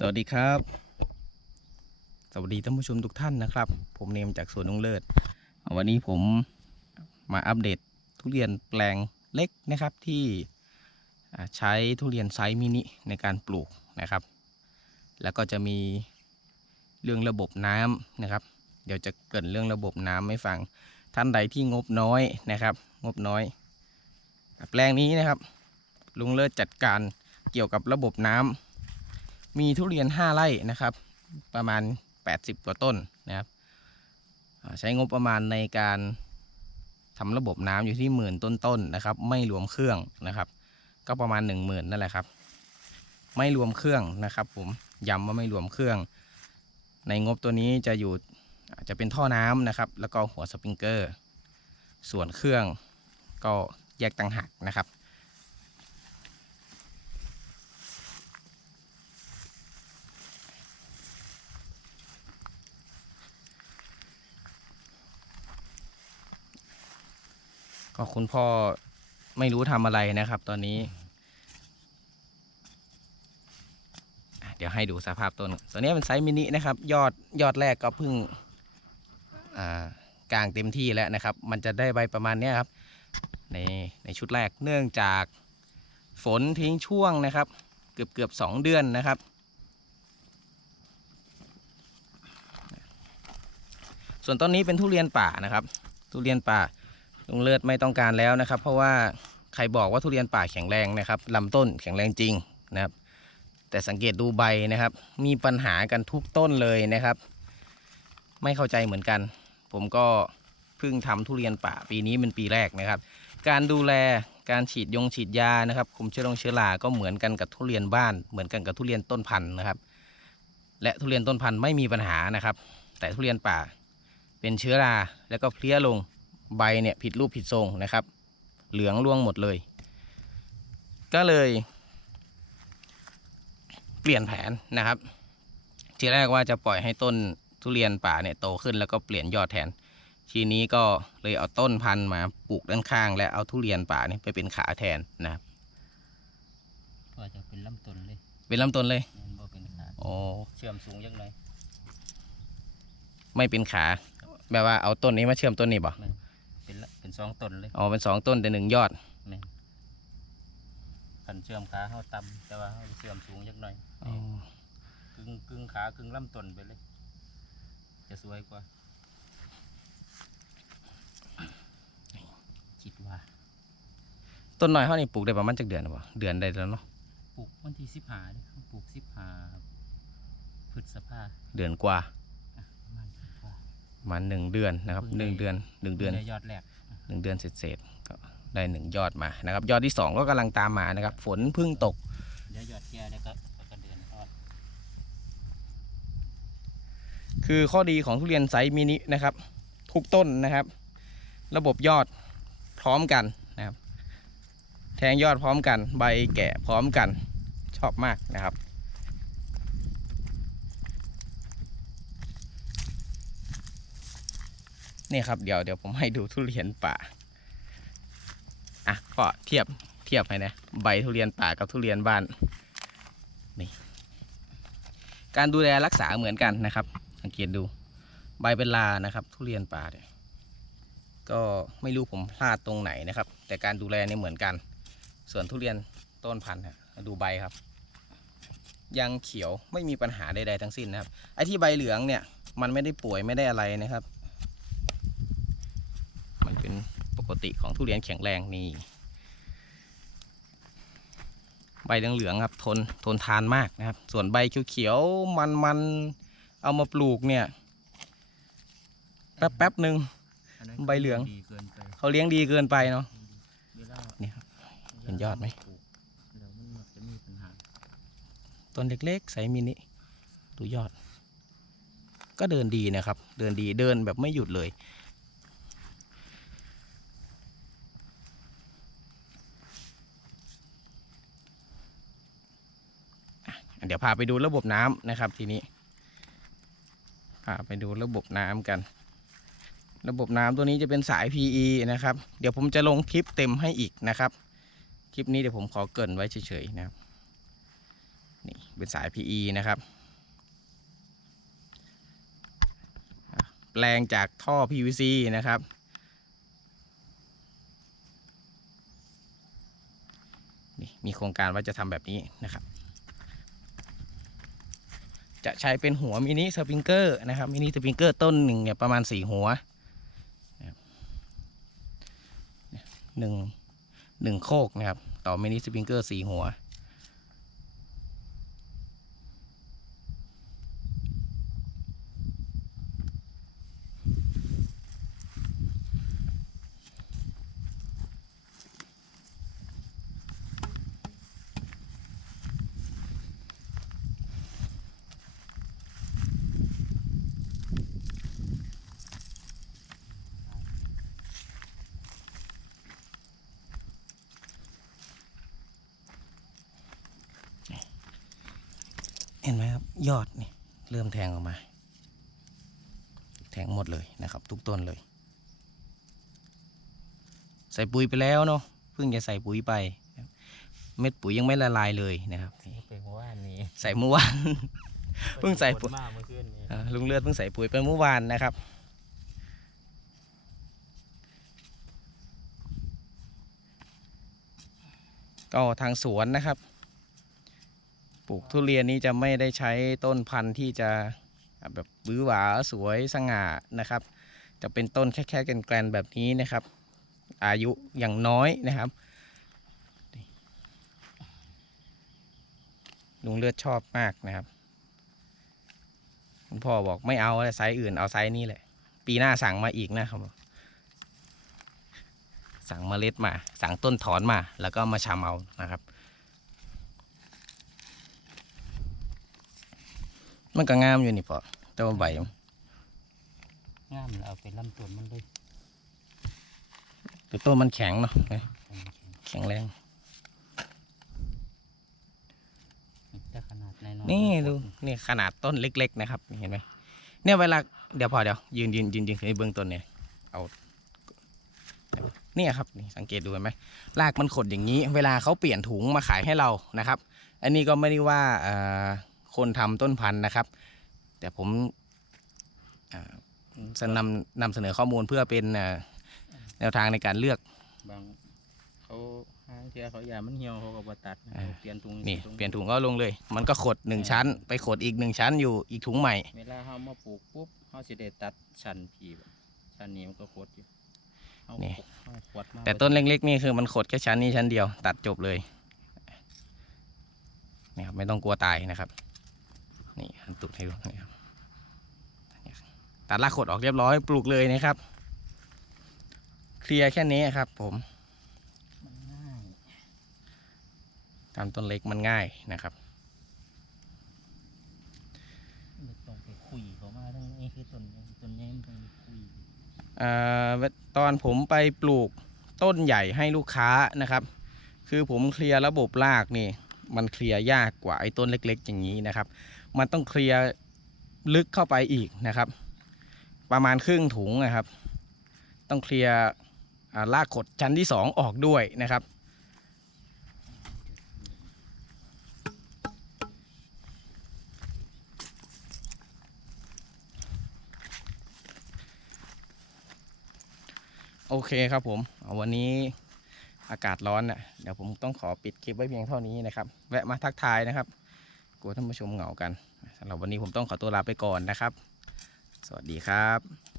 สวัสดีครับ สวัสดีท่านผู้ชมทุกท่านนะครับ ผมเนมจากสวนนุงเลิศ วันนี้ผมมาอัปเดตทุเรียนแปลงเล็กนะครับที่ใช้ทุเรียนไซส์มินิในการปลูกนะครับ แล้วก็จะมีเรื่องระบบน้ำนะครับ เดี๋ยวจะเกรินเรื่องระบบน้ำให้ฟังท่านใดที่งบน้อยนะครับ งบน้อย แปลงนี้นะครับ ลุงเลิศจัดการเกี่ยวกับระบบน้ำ มีทุเรียน 5 ไร่นะครับ ประมาณ 80 กว่าต้นนะครับ ใช้งบประมาณในการทำระบบน้ำอยู่ที่หมื่นต้นๆนนะครับ ไม่รวมเครื่องนะครับ ก็ประมาณ 1 0,000นั่นแหละครับ ไม่รวมเครื่องนะครับ ผมย้ำว่าไม่รวมเครื่อง ในงบตัวนี้จะอยู่จะเป็นท่อน้ำนะครับ แล้วก็หัวสปริงเกอร์ ส่วนเครื่องก็แยกต่างหากนะครับ ก็คุณพ่อไม่รู้ทำอะไรนะครับ ตอนนี้ เดี๋ยวให้ดูสภาพต้นตัวนี้เป็นไซส์มินินะครับ ยอดยอดแรกก็เพิ่งกลางเต็มที่แล้วนะครับ มันจะได้ใบประมาณนี้ครับในในชุดแรกเนื่องจากฝนทิ้งช่วงนะครับ เกือบเกือบสองเดือนนะครับ ส่วนต้นนี้เป็นทุเรียนป่านะครับ ทุเรียนป่า ลุงเลิศไม่ต้องการแล้วนะครับ เพราะว่าใครบอกว่าทุเรียนป่าแข็งแรงนะครับลำต้นแข็งแรงจริงนะครับ แต่สังเกตดูใบนะครับ มีปัญหากันทุกต้นเลยนะครับ ไม่เข้าใจเหมือนกัน ผมก็เพิ่งทำทุเรียนป่าปีนี้เป็นปีแรกนะครับ การดูแลการฉีดยงฉีดยานะครับคุมเชื้อรงเชื้อราก็เหมือนกันกับทุเรียนบ้าน เหมือนกันกับทุเรียนต้นพันธุ์นะครับ และทุเรียนต้นพันธุ์ไม่มีปัญหานะครับ แต่ทุเรียนป่าเป็นเชื้อราแล้วก็เพลี้ยลง ใบเนี่ยผิดรูปผิดทรงนะครับ เหลืองร่วงหมดเลย ก็เลยเปลี่ยนแผนนะครับ ทีแรกว่าจะปล่อยให้ต้นทุเรียนป่าเนี่ยโตขึ้นแล้วก็เปลี่ยนยอดแทน ทีนี้ก็เลยเอาต้นพันธุ์มาปลูกด้านข้าง และเอาทุเรียนป่าเนี่ยไปเป็นขาแทนนะครับก็จะเป็นลำต้นเลย เป็นลำต้นเลยแม่นบ่เป็นขาโอ้เชื่อมสูงยังไงไม่เป็นขา แบบว่าเอาต้นนี้มาเชื่อมต้นนี้บ่ เป็นละเป็นสองต้นเลยอ๋อเป็นสองต้นแต่หนึ่งยอดแม่นคันเชื่อมขาเขาต่ำแต่ว่าเขาเชื่อมสูงยังไงอ๋อกึ่งกึ่งขากึ่งลำต้นไปเลย จะสวยกว่าคิดว่าต้นน้อยเขานี่ปลูกได้ประมาณจักเดือนหรือเปล่าเดือนได้แล้วเนาะปลูกวันที่สิบหาเนี่ยเขาปลูกสิบหาพฤษภาเดือนกว่า อะประมาณพฤษภา ประมาณหนึ่งเดือนนะครับเพิ่งหนึ่งได้เดือนหนึ่งเดือนได้ยอดแรกหนึ่งเดือนเศษๆก็ได้หนึ่งยอดมานะครับ ยอดที่สองก็กำลังตามมานะครับ ฝนเพิ่งตกเดี๋ยวยอดแก่แล้วก็แล้วก็เดือนทอดคือข้อดีของทุเรียนไซส์มินินะครับ ทุกต้นนะครับ ระบบยอดพร้อมกันนะครับ แทงยอดพร้อมกัน ใบแก่พร้อมกันชอบมากนะครับ นี่ครับเดี๋ยวเดี๋ยวผมให้ดูทุเรียนป่าอะก็เทียบเทียบให้นะใบทุเรียนป่ากับทุเรียนบ้านนี่การดูแลรักษาเหมือนกันนะครับ สังเกตดูใบเป็นลานะครับ ทุเรียนป่าเนี่ยก็ไม่รู้ผมพลาดตรงไหนนะครับ แต่การดูแลเนี่ยเหมือนกัน ส่วนทุเรียนต้นพันธุ์ฮะดูใบครับ ยังเขียวไม่มีปัญหาใดๆทั้งสิ้นนะครับไอ้ที่ใบเหลืองเนี่ยมันไม่ได้ป่วยไม่ได้อะไรนะครับ มันเป็นปก ติของทุเรียนแข็งแรงนี่ใบเหลืองๆครับทนทนทานมากนะครับ ส่วนใบเขียวๆมันๆเอามาปลูกเนี่ย แป๊บแป๊บๆหนึ่งอันนั้นใบเหลืองดีเกินไปเขาเลี้ยงดีเกินไปเนาะเวลานี่ครับเห็นยอดไหมปลูกแล้วมันมักจะมีปัญหาต้นเล็กๆไซส์มินิดูยอด ก็เดินดีนะครับ เดินดีเดินแบบไม่หยุดเลย เดี๋ยวพาไปดูระบบน้ำนะครับทีนี้พาไปดูระบบน้ำกัน ระบบน้ำตัวนี้จะเป็นสาย PE นะครับ เดี๋ยวผมจะลงคลิปเต็มให้อีกนะครับ คลิปนี้เดี๋ยวผมขอเกินไว้เฉยๆนะครับนี่เป็นสาย PE นะครับแปลงจากท่อ PVC นะครับนี่มีโครงการว่าจะทำแบบนี้นะครับ จะใช้เป็นหัวมินิสปริงเกอร์นะครับมินิสปริงเกอร์ต้นหนึ่งเนี่ยประมาณสี่หัวหนึ่งหนึ่งโคกนะครับต่อมินิสปริงเกอร์สี่หัว ห็นไหมครับ ยอดนี่ เริ่มแทงออกมา แทงหมดเลยนะครับ ทุกต้นเลย ใส่ปุ๋ยไปแล้วเนาะเพิ่งจะใส่ปุ๋ยไป เม็ดปุ๋ยยังไม่ละลายเลยนะครับนี่ไปหัวว่านนี้ใส่เมื่อวานเพิ่งใส่ปุ๋ยมากเมื่อคืนนี้อ่าลุงเลือดเพิ่งใส่ปุ๋ยไปเมื่อวานนะครับก็ทางสวนนะครับ ปลูกทุเรียนนี้จะไม่ได้ใช้ต้นพันธุ์ที่จะแบบบื้อหวาสวยสง่านะครับ จะเป็นต้นแค่แค่แกลนแบบนี้นะครับ อายุอย่างน้อยนะครับลุงเลือดชอบมากนะครับคุณพ่อบอกไม่เอาไซส์อื่นเอาไซส์นี้แหละ ปีหน้าสั่งมาอีกนะครับสั่งเมล็ดมา สั่งต้นถอนมา แล้วก็มาชำเอานะครับ มันก็งามอยู่นี่พอแต่ว่าใบมันงามแล้วเอาไปลำต้นมันเลยแต่ต้นมันแข็งเนาะแข็งแรงแต่ขนาดน้อยๆนี่ดูนี่ขนาดต้นเล็ก ๆ นะครับเห็นไหมเนี่ยเวลาเดี๋ยวพอเดี๋ยวยืนยืนยืนยืนในเบื้องต้นเนี่ยเอาเนี่ยครับนี่สังเกตดูเห็นไหมรากมันขดอย่างนี้ เวลาเขาเปลี่ยนถุงมาขายให้เรานะครับ อันนี้ก็ไม่ได้ว่าเอ่อ คนทำต้นพันธุ์นะครับ แต่ผมเอ่อจะนำนำเสนอข้อมูลเพื่อเป็นเอ่อแนวทางในการเลือกบางเขาห้างเทียเขาอยามันเหี่ยวเขาก็บ่ตัดนะอ่าเปลี่ยนถุงนี่ถุงเปลี่ยนถุงก็ลงเลย มันก็ขดหนึ่งชั้น ไปขดอีกหนึ่งชั้นอยู่อีกถุงใหม่เวลาเขามาปลูกปุ๊บเขาสิได้ตัดชั้นผีแบบชั้นนี้มันก็โคตรอยู่เอานี่เอาขวดมาแต่ต้นเล็กๆนี่คือมันขดแค่ชั้นนี้ชั้นเดียว ตัดจบเลยนี่ครับไม่ต้องกลัวตายนะครับ นี่หันตุดให้ดูนี่ครับตัดรากขดออกเรียบร้อยปลูกเลยนะครับ เคลียร์แค่นี้ครับผมมันง่ายทำต้นเล็กมันง่ายนะครับไม่ต้องไปคุยเขามาทั้งนี้คือต้นต้นใหญ่มันต้องคุยอ่าตอนผมไปปลูกต้นใหญ่ให้ลูกค้านะครับ คือผมเคลียร์ระบบรากนี่ มันเคลียร์ยากกว่าไอ้ต้นเล็ก ๆ อย่างนี้นะครับ มันต้องเคลียร์ลึกเข้าไปอีกนะครับ ประมาณครึ่งถุงนะครับ ต้องเคลียร์อ่ากขดชั้นที่สองออกด้วยนะครับโอเคครับผม วันนี้อากาศร้อนนะ่ะเดี๋ยวผมต้องขอปิดคลิปไว้เพียงเท่านี้นะครับ แวะมาทักทายนะครับ กลัวท่านผู้ชมเหงากันสำหรับวันนี้ผมต้องขอตัวลาไปก่อนนะครับ สวัสดีครับ